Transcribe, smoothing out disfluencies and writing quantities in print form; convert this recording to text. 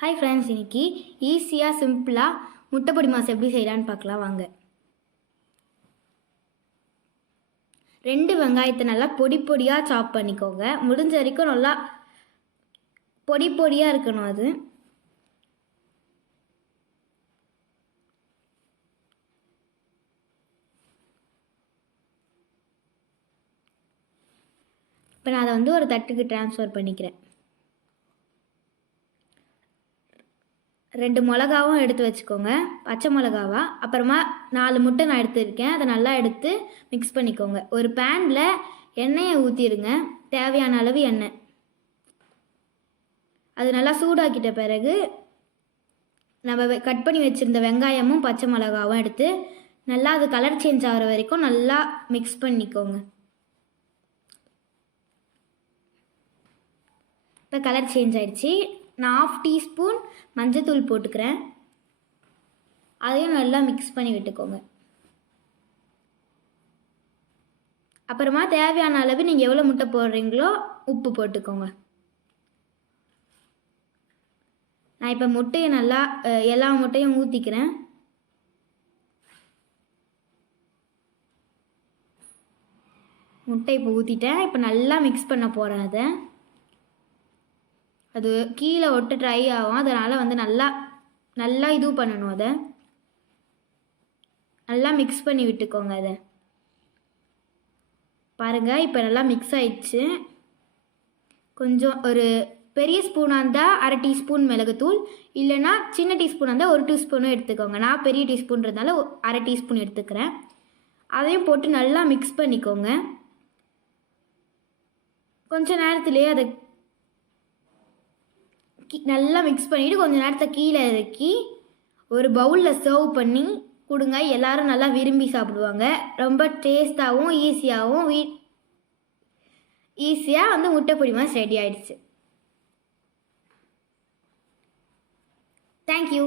Hi friends, இன்னைக்கு ஈஸியாக சிம்பிளாக முட்டை பொடி மாஸ் எப்படி செய்யலான்னு பார்க்கலாம் வாங்க. 2 வெங்காயத்தை நல்லா பொடி பொடியாக சாப் பண்ணிக்கோங்க. முடிஞ்ச வரைக்கும் நல்லா பொடி பொடியாக இருக்கணும் அது. இப்போ நான் அதை ஒரு தட்டுக்கு ட்ரான்ஸ்ஃபர் பண்ணிக்கிறேன். 2 மிளகாவும் எடுத்து வச்சுக்கோங்க, பச்சை மிளகாவா. அப்புறமா 4 முட்டை நான் எடுத்துருக்கேன், அதை நல்லா எடுத்து மிக்ஸ் பண்ணிக்கோங்க. ஒரு பேனில் எண்ணெயை ஊற்றிடுங்க, தேவையான அளவு எண்ணெய். அது நல்லா சூடாக்கிட்ட பிறகு நம்ம கட் பண்ணி வச்சுருந்த வெங்காயமும் பச்சை மிளகாவும் எடுத்து நல்லா அது கலர் சேஞ்ச் ஆகிற வரைக்கும் நல்லா மிக்ஸ் பண்ணிக்கோங்க. இப்போ கலர் சேஞ்ச் ஆகிடுச்சு. நான் 1/2 டீஸ்பூன் மஞ்சத்தூள் போட்டுக்கிறேன். அதையும் நல்லா மிக்ஸ் பண்ணி விட்டுக்கோங்க. அப்புறமா தேவையான அளவு நீங்கள் எவ்வளோ முட்டை போடுறீங்களோ உப்பு போட்டுக்கோங்க. நான் இப்போ முட்டையை நல்லா எல்லா முட்டையும் ஊற்றிக்கிறேன். முட்டை இப்போ ஊற்றிட்டேன். இப்போ நல்லா மிக்ஸ் பண்ண போகிறேன். அது கீழே ஒட்டு ட்ரை ஆகும், அதனால் நல்லா நல்லா இது பண்ணணும். அதை நல்லா மிக்ஸ் பண்ணி விட்டுக்கோங்க. அதை பாருங்கள், இப்போ நல்லா மிக்ஸ் ஆயிடுச்சு. கொஞ்சம் ஒரு பெரிய ஸ்பூனாக இருந்தால் 1/2 டீஸ்பூன் மிளகுத்தூள், இல்லைன்னா சின்ன டீஸ்பூனாக இருந்தால் 1 டீஸ்பூனும் எடுத்துக்கோங்க. நான் பெரிய டீஸ்பூன்றதுனால 1/2 டீஸ்பூன் எடுத்துக்கிறேன். அதையும் போட்டு நல்லா மிக்ஸ் பண்ணிக்கோங்க. கொஞ்ச நேரத்துலேயே அதை நல்லா மிக்ஸ் பண்ணிவிட்டு கொஞ்சம் நேரத்தை கீழே இறக்கி ஒரு பவுலில் சர்வ் பண்ணி கொடுங்க. எல்லோரும் நல்லா விரும்பி சாப்பிடுவாங்க. ரொம்ப டேஸ்ட்டாகவும் ஈஸியாக முட்டை பொடி மாஸ் ரெடி ஆயிடுச்சு. தேங்க்யூ.